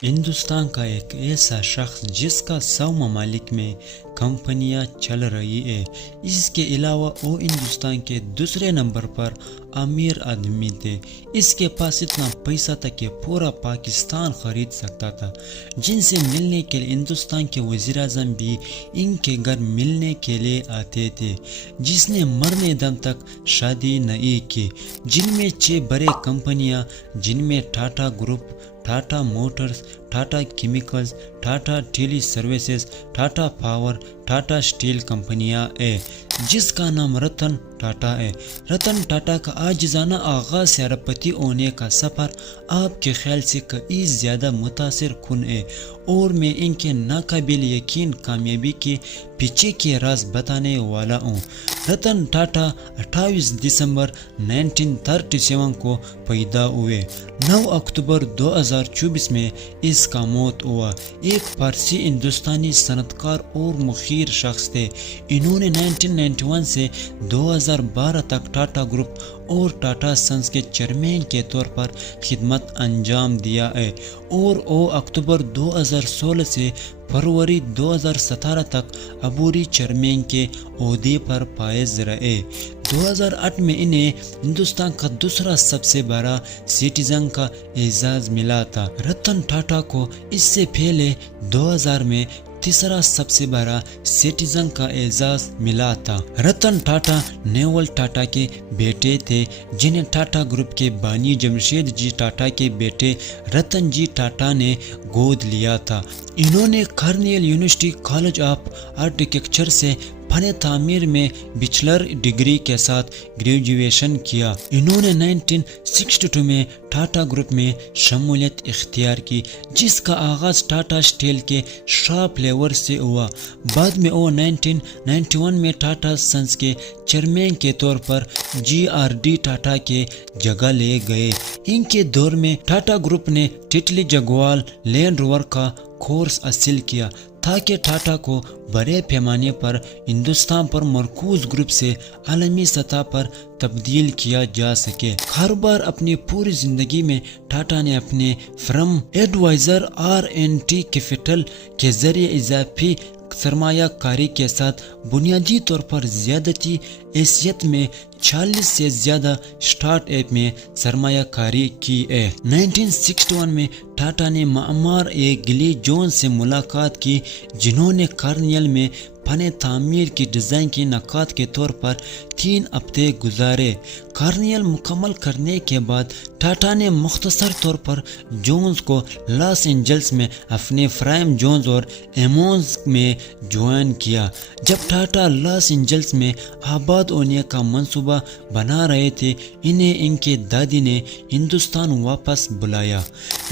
ہندوستان کا ایک ایسا شخص جس کا 100 ممالک میں کمپنیاں چل رہی ہے، اس کے علاوہ وہ ہندوستان کے دوسرے نمبر پر امیر آدمی تھے۔ اس کے پاس اتنا پیسہ تھا کہ پورا پاکستان خرید سکتا تھا، جن سے ملنے کے لیے ہندوستان کے وزیر اعظم بھی ان کے گھر ملنے کے لیے آتے تھے، جس نے مرنے دم تک شادی نہیں کی، جن میں 6 بڑے کمپنیاں، جن میں Tata Group, Tata Motors, Tata Chemicals, Tata Teleservices, Tata Power, Tata Steel کمپنیاں ہیں، جس کا نام رتن ٹاٹا ہے۔ رتن ٹاٹا کا عاجزانہ آغاز سے ارب پتی ہونے کا سفر آپ کے خیال سے کئی زیادہ متاثر کن ہے، اور میں ان کے ناقابل یقین کامیابی کے پیچھے کے راز بتانے والا ہوں۔ رتن ٹاٹا 28 دسمبر 1937 کو پیدا ہوئے۔ 9 اکتوبر 2024 میں اس کا موت ہوا۔ ایک فارسی ہندوستانی صنعت کار اور مخیر شخص تھے۔ انہوں نے 1991 سے 2012 تک ٹاٹا گروپ اور ٹاٹا سنز کے چیئرمین کے طور پر خدمت انجام دیا ہے، اور وہ اکتوبر 2016 سے فروری 2017 تک عبوری چیئرمین کے عہدے پر فائز رہے۔ 2008 میں انہیں ہندوستان کا دوسرا سب سے بڑا سٹیزن کا اعزاز ملا تھا۔ رتن ٹاٹا کو اس سے پہلے 2000 میں تیسرا سب سے بڑا سٹیزن کا اعزاز ملا تھا۔ رتن ٹاٹا نیول ٹاٹا کے بیٹے تھے، جنہیں ٹاٹا گروپ کے بانی جمشید جی ٹاٹا کے بیٹے رتن جی ٹاٹا نے گود لیا تھا۔ انہوں نے Cornell university college of architecture سے فن تعمیر میں بیچلر ڈگری کے ساتھ گریجویشن کیا۔ انہوں نے 1962 میں ٹاٹا گروپ میں شمولیت اختیار کی، جس کا آغاز ٹاٹا اسٹیل کے شاپ لیور سے ہوا۔ بعد میں وہ 1991 میں ٹاٹا سنز کے چیئرمین کے طور پر GRD ٹاٹا کے جگہ لے گئے۔ ان کے دور میں ٹاٹا گروپ نے ٹیٹلی جگوال لینڈ روور کا کورس حاصل کیا، تاکہ ٹاٹا کو بڑے پیمانے پر ہندوستان پر مرکوز گروپ سے عالمی سطح پر تبدیل کیا جا سکے۔ کاروبار اپنی پوری زندگی میں ٹاٹا نے اپنے فرم ایڈوائزر R&T کیپٹل کے ذریعے اضافی سرمایہ کاری کے ساتھ بنیادی طور پر زیادتی حیثیت میں 40 سے زیادہ اسٹارٹ اپ میں سرمایہ کاری کی ہے۔ 1961 میں ٹاٹا نے معمار گلی جونز سے ملاقات کی، جنہوں نے کارنیل میں فن تعمیر کی ڈیزائن کی نقاد کے طور پر 3 ہفتے گزارے۔ کارنیل مکمل کرنے کے بعد ٹاٹا نے مختصر طور پر جونز کو لاس اینجلس میں اپنے فریم جونز اور ایمونز میں جوائن کیا۔ جب ٹاٹا لاس اینجلس میں آباد ہونے کا منصوبہ بنا رہے تھے، انہیں ان کے دادی نے ہندوستان واپس بلایا۔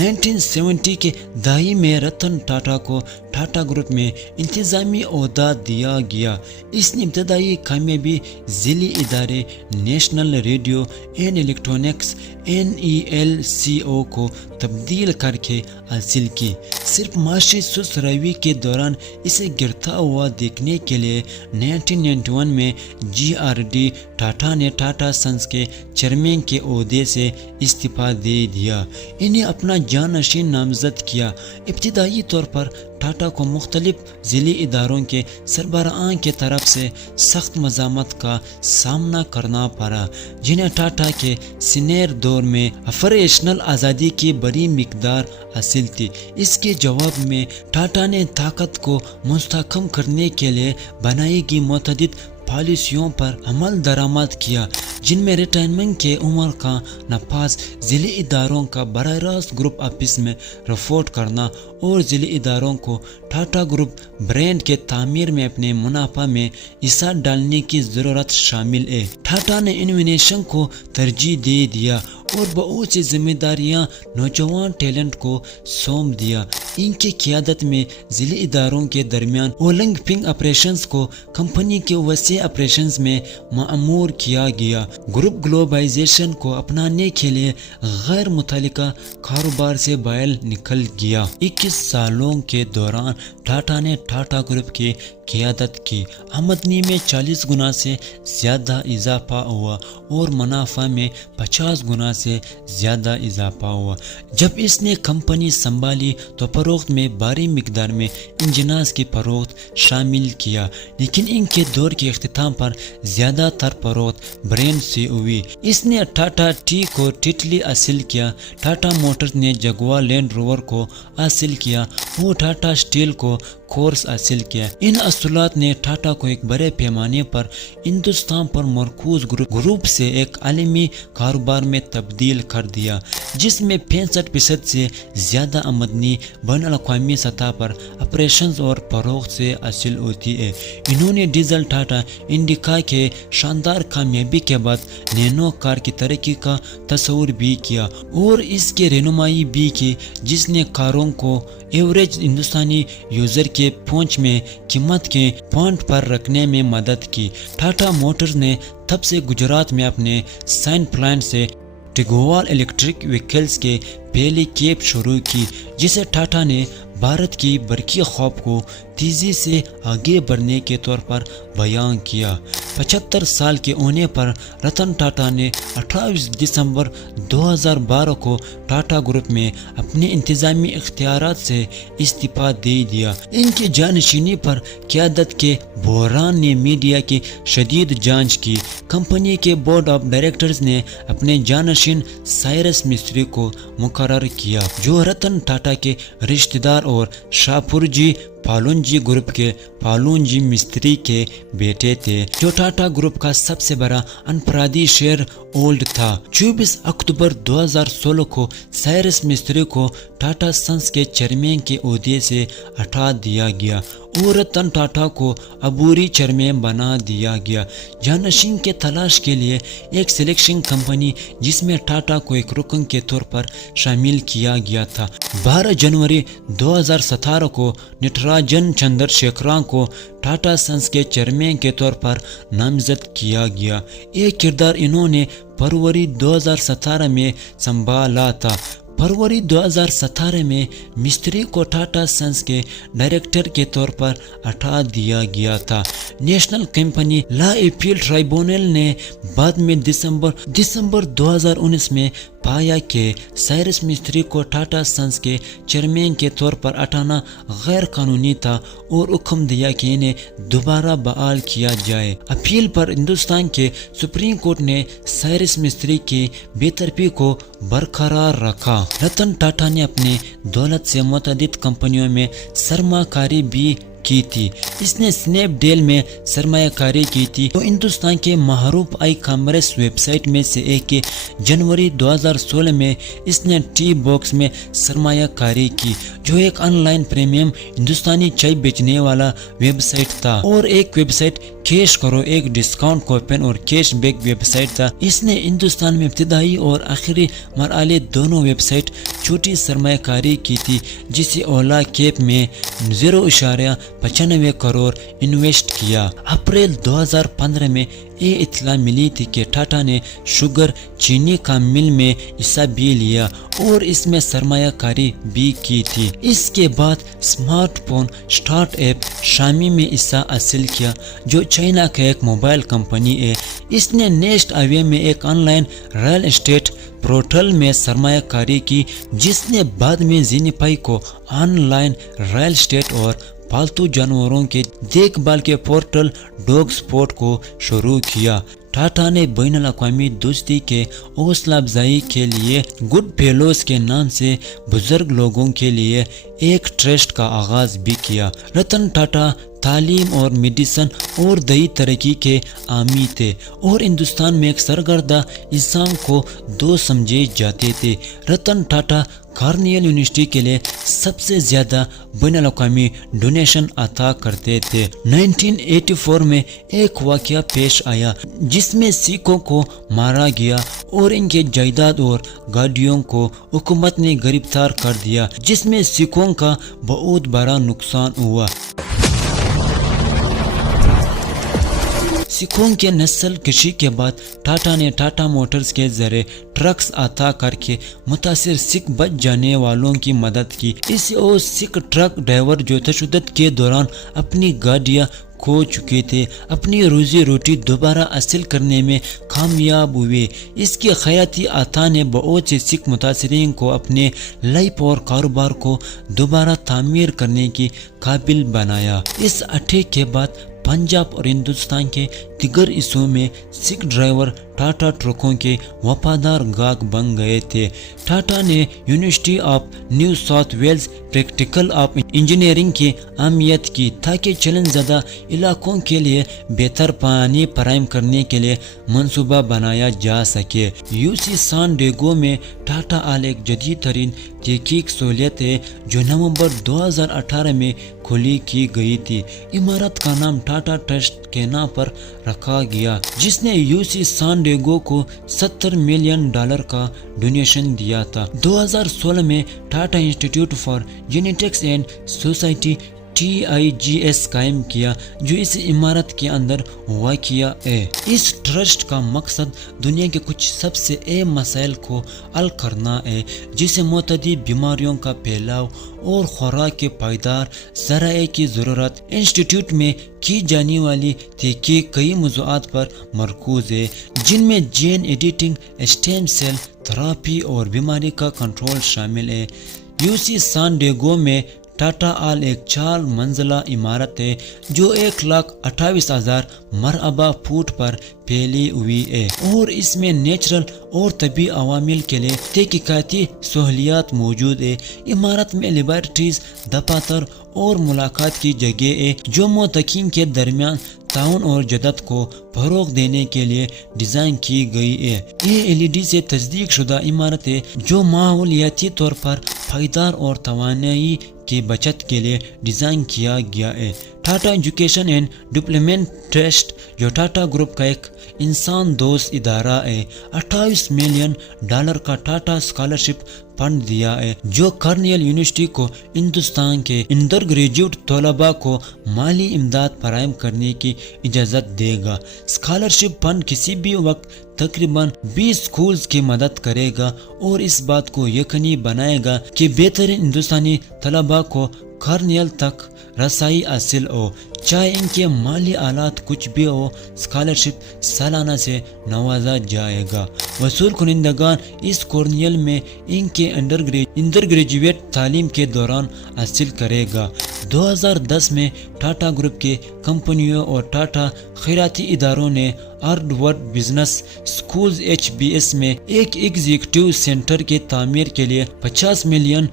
1970 کے دہائی میں رتن ٹاٹا کو ٹاٹا گروپ میں انتظامی عہدہ دیا گیا۔ اس نے ابتدائی کامیابی ذیلی ادارے national radio and electronics NELCO کو تبدیل کر کے حاصل کی۔ صرف معاشی سست روی کے دوران اسے گرتا ہوا دیکھنے کے لیے 1991 میں GRD ٹاٹا نے ٹاٹا سنز کے چیئرمین کے عہدے سے استعفیٰ دے دیا، انہیں اپنا جانشین نامزد کیا۔ ابتدائی طور پر ٹاٹا کو مختلف ذیلی اداروں کے سربراہان کی طرف سے سخت مزاحمت کا سامنا کرنا پڑا، جنہیں ٹاٹا کے سینئر دور میں آپریشنل آزادی کی بڑی مقدار حاصل تھی۔ اس کے جواب میں ٹاٹا نے طاقت کو مستحکم کرنے کے لیے بنائی گئی متعدد پالیسیوں پر عمل درآمد کیا، جن میں ریٹائرمنٹ کے عمر کا نفاذ، ذیلی اداروں کا براہ راست گروپ آفس میں رپورٹ کرنا، اور ذیلی اداروں کو ٹاٹا گروپ برانڈ کے تعمیر میں اپنے منافع میں حصہ ڈالنے کی ضرورت شامل ہے۔ ٹاٹا نے انوویشن کو ترجیح دے دیا اور بہت سی ذمہ داریاں نوجوان ٹیلنٹ کو سونپ دیا۔ ان کی قیادت میں ذیلی اداروں کے درمیان ہولنگ پنگ آپریشنز کو کمپنی کے وسیع آپریشنز میں معمور کیا گیا۔ گروپ گلوبلائزیشن کو اپنانے کے لیے غیر متعلقہ کاروبار سے باہر نکل گیا۔ 21 سالوں کے دوران ٹاٹا نے ٹاٹا گروپ کے قیادت کی، آمدنی میں 40 گنا سے زیادہ اضافہ ہوا اور منافع میں 50 گنا سے زیادہ اضافہ ہوا۔ جب اس نے کمپنی سنبھالی تو فروخت میں بھاری مقدار میں انجنز کی فروخت شامل کیا، لیکن ان کے دور کے اختتام پر زیادہ تر فروخت برینڈ سے ہوئی۔ اس نے ٹاٹا ٹی کو ٹیٹلی حاصل کیا، ٹاٹا موٹرز نے جگوار لینڈ روور کو حاصل کیا اور ٹاٹا اسٹیل کو کورس حاصل کیا۔ ان حصولات نے ٹاٹا کو ایک بڑے پیمانے پر ہندوستان پر مرکوز گروپ سے ایک عالمی کاروبار میں تبدیل کر دیا، جس میں 65% سے زیادہ آمدنی بین الاقوامی سطح پر آپریشنز اور فروخت سے حاصل ہوتی ہے۔ انہوں نے ڈیزل ٹاٹا انڈیکا کے شاندار کامیابی کے بعد نینو کار کی ترقی کا تصور بھی کیا اور اس کی رہنمائی بھی کی، جس نے کاروں کو ایوریج ہندوستانی یوزر کے پہنچ میں قیمت کے پوائنٹ پر رکھنے میں مدد کی۔ ٹاٹا موٹرز نے تب سے گجرات میں اپنے سائن پلانٹ سے ٹیگوال الیکٹرک وہیکلز کے پہلی کھیپ شروع کی، جسے ٹاٹا نے بھارت کی برقی خواب کو تیزی سے آگے بڑھنے کے طور پر بیان کیا۔ 75 سال کے ہونے پر رتن ٹاٹا نے 28 دسمبر 2012 کو ٹاٹا گروپ میں اپنے انتظامی اختیارات سے استعفیٰ دے دیا۔ ان کی جانشینی پر قیادت کے بحران نے میڈیا کی شدید جانچ کی۔ کمپنی کے بورڈ آف ڈائریکٹرز نے اپنے جانشین سائرس مستری کو مقرر کیا، جو رتن ٹاٹا کے رشتہ دار اور شاپورجی پالونجی گروپ کے پالونجی مستری کے بیٹے تھے، جو ٹاٹا گروپ کا سب سے بڑا انفرادی شیئر ہولڈ تھا۔ 24 اکتوبر 2016 کو سائرس مستری کو ٹاٹا سنس کے چیئرمین کے عہدے سے ہٹا دیا گیا اور رتن ٹاٹا کو عبوری چیئرمین بنا دیا گیا۔ جانشین کے تلاش کے لیے ایک سلیکشن کمیٹی، جس میں ٹاٹا کو ایک رکن کے طور پر شامل کیا گیا تھا۔ 12 جنوری 2017 کو نٹراجن چندر شیکھران کو ٹاٹا سنس کے چیئرمین کے طور پر نامزد کیا گیا۔ یہ کردار انہوں نے فروری 2017 میں سنبھالا تھا۔ فروری 2017 میں مستری کو ٹاٹا سنس کے ڈائریکٹر کے طور پر ہٹا دیا گیا تھا۔ نیشنل کمپنی لا اپیل ٹرائبونل نے بعد میں دسمبر 2019 میں پایا کہ سائرس مستری کو ٹاٹا سنس کے چیئرمین کے طور پر ہٹانا غیر قانونی تھا اور حکم دیا کہ انہیں دوبارہ بحال کیا جائے۔ اپیل پر ہندوستان کے سپریم کورٹ نے سائرس مستری کی بے طرفی کو برقرار رکھا۔ رتن ٹاٹا نے اپنے دولت سے متعدد کمپنیوں میں سرمایہ کاری بھی کی تھی۔ اس نے سنیپ ڈیل میں سرمایہ کاری کی تھی، جو ہندوستان کے معروف ای کامرس ویب سائٹ میں سے ایک ہے۔ جنوری 2016 میں اس نے ٹی باکس میں سرمایہ کاری کی، جو ایک آن لائن پریمیم ہندوستانی چائے بیچنے والا ویب سائٹ تھا، اور ایک ویب سائٹ کیش کرو ایک ڈسکاؤنٹ کوپن اور کیش بیک ویب سائٹ تھا۔ اس نے ہندوستان میں ابتدائی اور آخری مرحلے دونوں ویب سائٹ چھوٹی سرمایہ کاری کی تھی، جسے اولا کیپ میں 0.95 کروڑ انویسٹ کیا۔ اپریل 2015 میں یہ اطلاع ملی تھی کہ ٹاٹا نے شوگر چینی کا مل میں حصہ بھی لیا اور اس میں سرمایہ کاری بھی کی تھی۔ اس کے بعد اسمارٹ فون اسٹارٹ اپ شامی میں حصہ حاصل کیا، جو چائنا کا ایک موبائل کمپنی ہے۔ اس نے نیسٹ اوے میں ایک on line real estate portal میں سرمایہ کاری کی، جس نے بعد میں زینیفائی کو آن لائن ریئل اسٹیٹ اور پالتو جانوروں کے دیکھ بھال کے پورٹل ڈاگ سپورٹ کو شروع کیا۔ ٹاٹا نے بین الاقوامی دوستی کے حوصلہ افزائی کے لیے گڈ فیلوز کے نام سے بزرگ لوگوں کے لیے ایک ٹرسٹ کا آغاز بھی کیا۔ رتن ٹاٹا تعلیم اور میڈیسن اور دیہی ترقی کے حامی تھے اور ہندوستان میں ایک سرگردہ انسان کو دوست سمجھے جاتے تھے۔ رتن ٹاٹا کارنیل یونیورسٹی کے لیے سب سے زیادہ بین الاقوامی ڈونیشن عطا کرتے تھے۔ 1984 میں ایک واقعہ پیش آیا جس میں سکھوں کو مارا گیا اور ان کے جائیداد اور گاڑیوں کو حکومت نے گرفتار کر دیا، جس میں سکھوں کا بہت بڑا نقصان ہوا۔ سکھوں کے نسل کشی کے بعد ٹاٹا نے ٹاٹا موٹرز کے ذریعے ٹرکس عطا کر کے متاثر سکھ بچ جانے والوں کی مدد کی۔ اس اور سکھ ٹرک ڈرائیور جو تشدد کے دوران اپنی گاڑیاں کھو چکے تھے اپنی روزی روٹی دوبارہ حاصل کرنے میں کامیاب ہوئے۔ اس کی خیراتی عطا نے بہت سے سکھ متاثرین کو اپنے لائف اور کاروبار کو دوبارہ تعمیر کرنے کی قابل بنایا۔ اس عطے کے بعد پنجاب اور ہندوستان کے دیگر حصوں میں سکھ ڈرائیور ٹاٹا ٹرکوں کے وفادار گاہک بن گئے تھے۔ ٹاٹا نے University of New South Wales practical of engineering کی اہمیت کی تاکہ چیلنج زدہ علاقوں کے لیے بہتر پانی فراہم کرنے کے لیے منصوبہ بنایا جا سکے۔ یو سی سان ڈیگو میں ٹاٹا آل ایک جدید ترین تحقیق سہولیت ہے جو نومبر 2018 میں کھولی کی گئی تھی۔ عمارت کا نام ٹاٹا ٹرسٹ کے نام پر رکھا گیا جس نے یو سی سان ڈیگو کو $70 ملین کا ڈونیشن دیا تھا۔ 2016 میں Tata institute for genetics and society TIGS قائم کیا جو اس عمارت کے اندر واقع ہے۔ اس ٹرسٹ کا مقصد دنیا کے کچھ سب سے اہم مسائل کو حل کرنا ہے جسے متعدی بیماریوں کا پھیلاؤ اور خوراک کے پائیدار ذرائع کی ضرورت۔ انسٹیٹیوٹ میں کی جانے والی تحقیق کئی موضوعات پر مرکوز ہے جن میں gene editing, stem cell therapy اور بیماری کا کنٹرول شامل ہے۔ یو سی سان ڈیگو میں ٹاٹا آل ایک 4 منزلہ عمارت ہے جو 1,28,000 مربع فٹ پر پھیلی ہوئی ہے اور اس میں نیچرل اور طبی عوامل کے لیے تحقیقاتی سہولیات موجود ہے۔ عمارت میں لیبارٹریز، دفاتر اور ملاقات کی جگہ ہے جو متحقین کے درمیان تعاون اور جدت کو فروغ دینے کے لیے ڈیزائن کی گئی ہے۔ یہ LED سے تصدیق شدہ عمارت ہے جو ماحولیاتی طور پر پائیدار اور توانائی کی بچت کے لیے ڈیزائن کیا گیا ہے۔ Tata education and development trust جو ٹاٹا گروپ کا ایک انسان دوست ادارہ ہے، $28 ملین کا ٹاٹا اسکالرشپ فنڈ دیا ہے جو کارنیل یونیورسٹی کو ہندوستان کے انڈر گریجویٹ طلباء کو مالی امداد فراہم کرنے کی اجازت دے گا۔ اسکالرشپ فنڈ کسی بھی وقت تقریباً 20 اسکولز کی مدد کرے گا اور اس بات کو یقینی بنائے گا کہ بہترین ہندوستانی طلباء کو کارنیل تک رسائی حاصل ہو، چاہے ان کے مالی حالات کچھ بھی ہو۔ اسکالرشپ سالانہ سے نوازا جائے گا۔ وصول کنندگان اس کارنیل میں ان کے انڈر گریجویٹ تعلیم کے دوران حاصل کرے گا۔ 2010 میں ٹاٹا گروپ کے کمپنیوں اور ٹاٹا خیراتی اداروں نے ہارورڈ بزنس اسکولز HBS میں ایک ایگزیکٹو سینٹر کی تعمیر کے لیے $50 ملین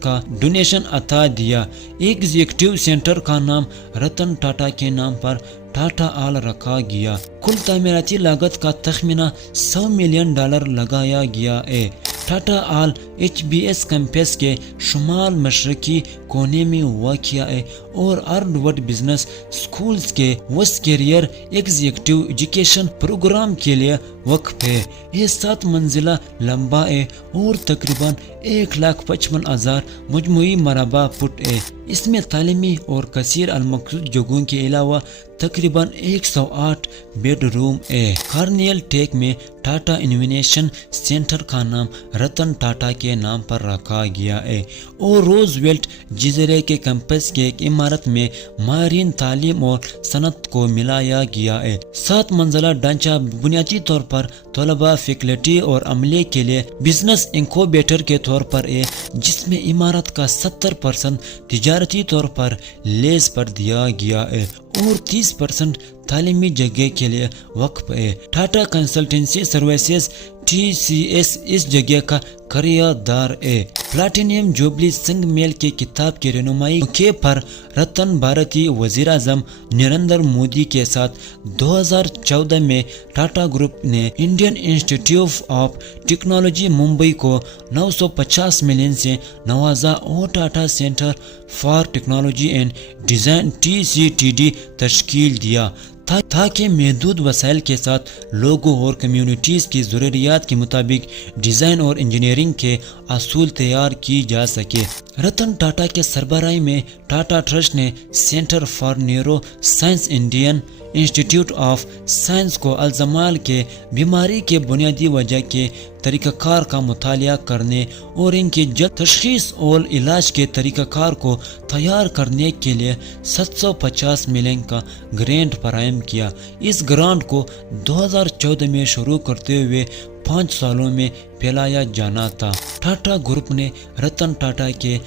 کا ڈونیشن عطا دیا۔ ایگزیکٹو سینٹر کا نام رتن ٹاٹا کے نام پر ٹاٹا آل رکھا گیا۔ کل تعمیراتی لاگت کا تخمینہ $100 ملین لگایا گیا ہے۔ ٹاٹا آل HBS کیمپس کے شمال مشرقی کونے میں واقع ہے اور ہارورڈ بزنس اسکولز کے وسط کیریئر ایگزیکٹو ایجوکیشن پروگرام کے لیے وقف ہے۔ یہ 7 منزلہ لمبا ہے اور تقریباً 1,55,000 مجموعی مربع فٹ ہے۔ اس میں تعلیمی اور کثیر المقصود جگہوں کے علاوہ تقریباً 108 بیڈ روم ہے۔ کارنیل ٹیک میں ٹاٹا انوویشن سینٹر کا نام رتن ٹاٹا کے نام پر رکھا گیا ہے اور روز ویلٹ جزیرے کے کیمپس کے ایک عمارت میں ماہرین تعلیم اور صنعت کو ملایا گیا ہے۔ 7 منزلہ ڈھانچہ بنیادی طور پر طلباء، فیکلٹی اور عملے کے لیے بزنس انکوبیٹر کے طور پر ہے جس میں عمارت کا 70% تجارتی طور پر لیز پر دیا گیا ہے اور 30% تعلیمی جگہ کے لیے وقف ہے۔ ٹاٹا کنسلٹنسی سروسز TCS اس جگہ کا کرایہ دار ہے۔ پلاٹینیم جوبلی سنگ میل کی کتاب کی رہنمائی موقع پر رتن بھارتی وزیر اعظم نریندر مودی کے ساتھ 2014 میں ٹاٹا گروپ نے Indian institute of technology Mumbai کو $950 ملین سے نوازا اور Tata centre for technology and design TCTD تشکیل دیا تاکہ محدود وسائل کے ساتھ لوگوں اور کمیونٹیز کی ضروریات کے مطابق ڈیزائن اور انجینئرنگ کے اصول تیار کی جا سکے۔ رتن ٹاٹا کے سربراہی میں ٹاٹا ٹرسٹ نے centre for neuro science Indian institute of science کو الزائمر کے بیماری کے بنیادی وجہ کے طریقہ کار کا مطالعہ کرنے اور ان کی جلد تشخیص اور علاج کے طریقہ کار کو تیار کرنے کے لیے 750 ملین کا گرانٹ فراہم کیا۔ اس گرانٹ کو 2014 میں شروع کرتے ہوئے 5 سالوں میں پھیلایا جانا تھا۔ ٹاٹا گروپ نے رتن ٹاٹا کے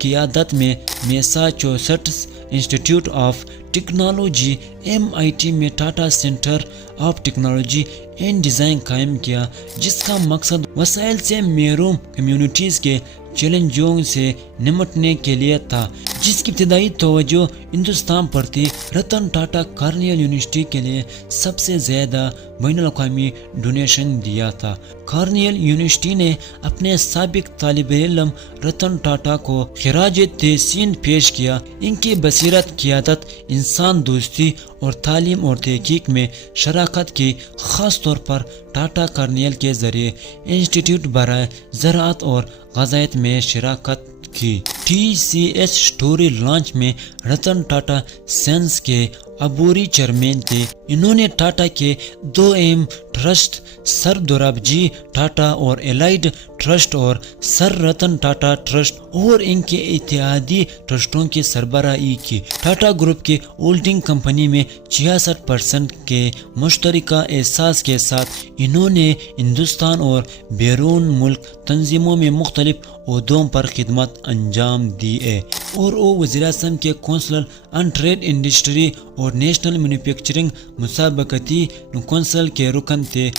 قیادت میں میساچوسیٹس انسٹیٹیوٹ آف ٹیکنالوجی MIT میں Tata centre of technology and design قائم کیا، جس کا مقصد وسائل سے محروم کمیونٹیز کے چیلنجوں سے نمٹنے کے لیے تھا، جس کی ابتدائی توجہ ہندوستان پر تھی۔ رتن ٹاٹا کارنیل یونیورسٹی کے لیے سب سے زیادہ بین الاقوامی ڈونیشن دیا تھا۔ کارنیل یونیورسٹی نے اپنے سابق طالب علم رتن ٹاٹا کو خراج تحسین پیش کیا۔ ان کی بصیرت، قیادت، انسان دوستی اور تعلیم اور تحقیق میں شراکت کی، خاص طور پر ٹاٹا کارنیل کے ذریعے انسٹیٹیوٹ برائے زراعت اور غذائیت میں شراکت کی۔ TCS اسٹوری لانچ میں رتن ٹاٹا سائنس کے عبوری چیئرمین تھے۔ انہوں نے ٹاٹا کے 2 اہم ٹرسٹ سر دورابجی ٹاٹا اور الائڈ ٹرسٹ اور سر رتن ٹاٹا ٹرسٹ اور ان کے اتحادی ٹرسٹوں کی سربراہی کی۔ ٹاٹا گروپ کی ہولڈنگ کمپنی میں 66% کے مشترکہ احساس کے ساتھ انہوں نے ہندوستان اور بیرون ملک تنظیموں میں مختلف عہدوں پر خدمت انجام دی ہے، اور وہ وزیر اعظم کے کونسل آن ٹریڈ انڈسٹری اور نیشنل مینوفیکچرنگ مسابقتی کونسل کے رکن تھے۔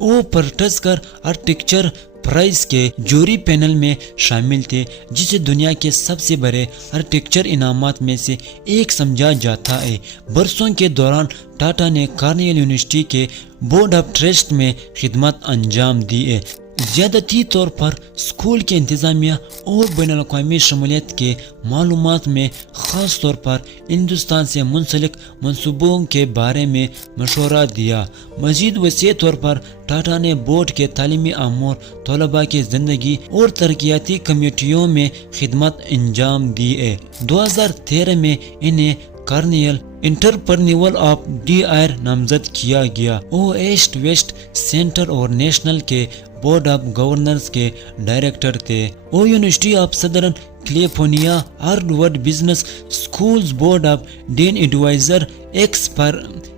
وہ پرٹزگر آرکیٹیکچر پرائز کے جوری پینل میں شامل تھے، جسے دنیا کے سب سے بڑے آرکیٹیکچر انعامات میں سے ایک سمجھا جاتا ہے۔ برسوں کے دوران ٹاٹا نے کارنیل یونیورسٹی کے بورڈ آف ٹرسٹ میں خدمت انجام دی ہے، زیادتی طور پر اسکول کے انتظامیہ اور بین الاقوامی شمولیت کے معلومات میں، خاص طور پر ہندوستان سے منسلک منصوبوں کے بارے میں مشورہ دیا۔ مزید وسیع طور پر ٹاٹا نے بورڈ کے تعلیمی امور، طلباء کی زندگی اور ترقیاتی کمیٹیوں میں خدمت انجام دی ہے۔ 2013 میں انہیں Cornell entrepreneur of the year نامزد کیا گیا۔ وہ ایسٹ ویسٹ سینٹر اور نیشنل کے بورڈ آف گورنرز کے ڈائریکٹر تھے۔ وہ University of Southern California, Harvard Business schools board of dean advisor,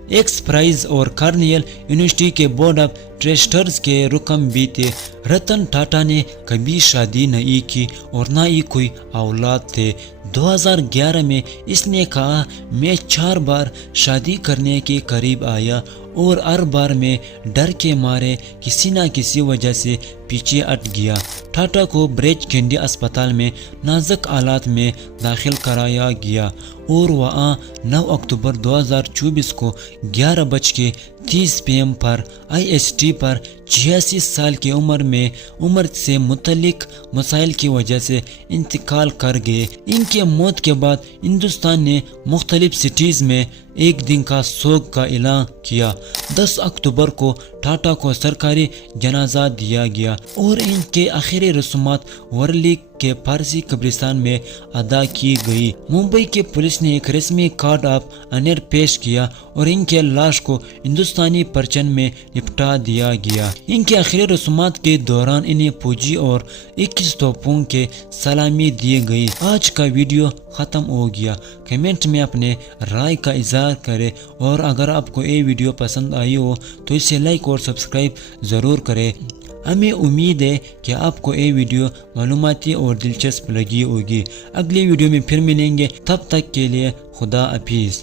X Prize اور کارنیل یونیورسٹی کے بورڈ آف ٹرسٹرز کے رکن بھی تھے۔ رتن ٹاٹا نے کبھی شادی نہیں کی اور نہ ہی کوئی اولاد تھے۔ 2011 میں اس نے کہا، میں 4 بار شادی کرنے کے قریب آیا اور ہر بار میں ڈر کے مارے کسی نہ کسی وجہ سے پیچھے ہٹ گیا۔ ٹاٹا کو بریچ کینڈی اسپتال میں نازک حالات میں داخل کرایا گیا اور وہاں 9 اکتوبر 2024 کو 11:30 PM پر IST پر 86 سال کی عمر سے متعلق مسائل کی وجہ سے انتقال کر گئے۔ ان کے موت کے بعد ہندوستان نے مختلف سٹیز میں ایک دن کا سوگ کا اعلان کیا۔ 10 اکتوبر کو ٹاٹا کو سرکاری جنازہ دیا گیا اور ان کے آخری رسومات ورلی کے پارسی قبرستان میں ادا کی گئی۔ ممبئی کی پولیس نے ایک رسمی کارڈ آف آنر پیش کیا اور ان کے لاش کو ہندوستانی پرچم میں لپٹا دیا گیا۔ ان کے آخری رسومات کے دوران انہیں فوجی اور 21 توپوں کے سلامی دی گئی۔ آج کا ویڈیو ختم ہو گیا۔ کمنٹ میں اپنے رائے کا اظہار کریں، اور اگر آپ کو یہ ویڈیو پسند آئی ہو تو اسے لائک اور سبسکرائب ضرور کریں۔ ہمیں امید ہے کہ آپ کو یہ ویڈیو معلوماتی اور دلچسپ لگی ہوگی۔ اگلی ویڈیو میں پھر ملیں گے، تب تک کے لیے خدا حافظ۔